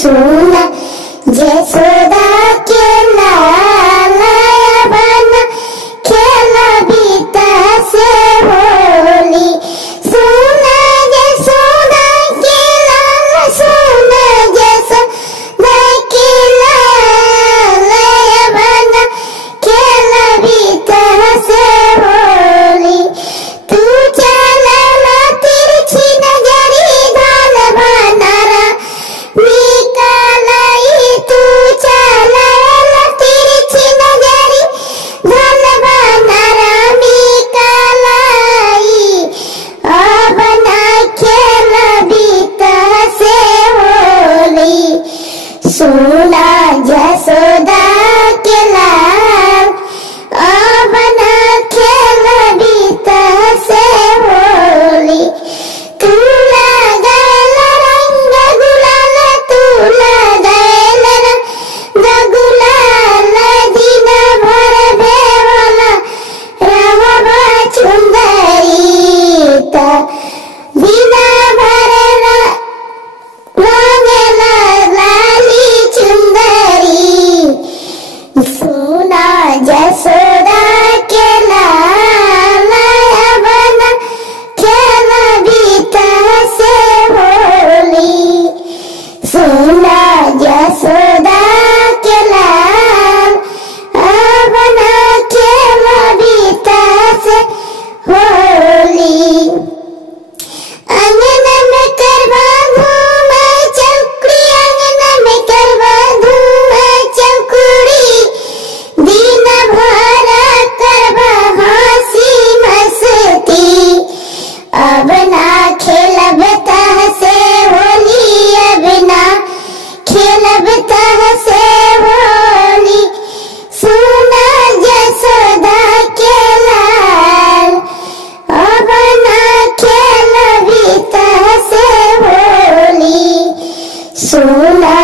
सुना जसोदा के लाया बना खेला बीता से होली। सुना जसोदा के लाला, सुना जसोदा के लाया बना खेला बीता से होली। तू चला ना तिरछी नजरी ढाल बनारा निकालाई। तू चला ना तिरछी नजरी ढाल बनारा निकालाई। अब ना खेला बीता से होली। सुना जसोदा के लाल, अब ना खेला बीता से होली। तू लगायल रंग गुलाल, तू लगायल रंग गुलाल, दिन भर भेवला रहबा चुंदरी। दिन भर रंगला लाली चुंदरी। सुना जसोदा के लाला बना खेला बीता से होली। सुना जसोदा के लाल, बना खेला बीता से होली। अंगन में करवा धूम चौकड़ी, अंगन में करवा धूम चौकड़ी। दिन भर करवा हंसी मस्ती। अब ना खेलब तह से होली, अब ना खेलब तह से होली। सुना जसोदा के लाल, अब ना खेलब तह से होली। सुना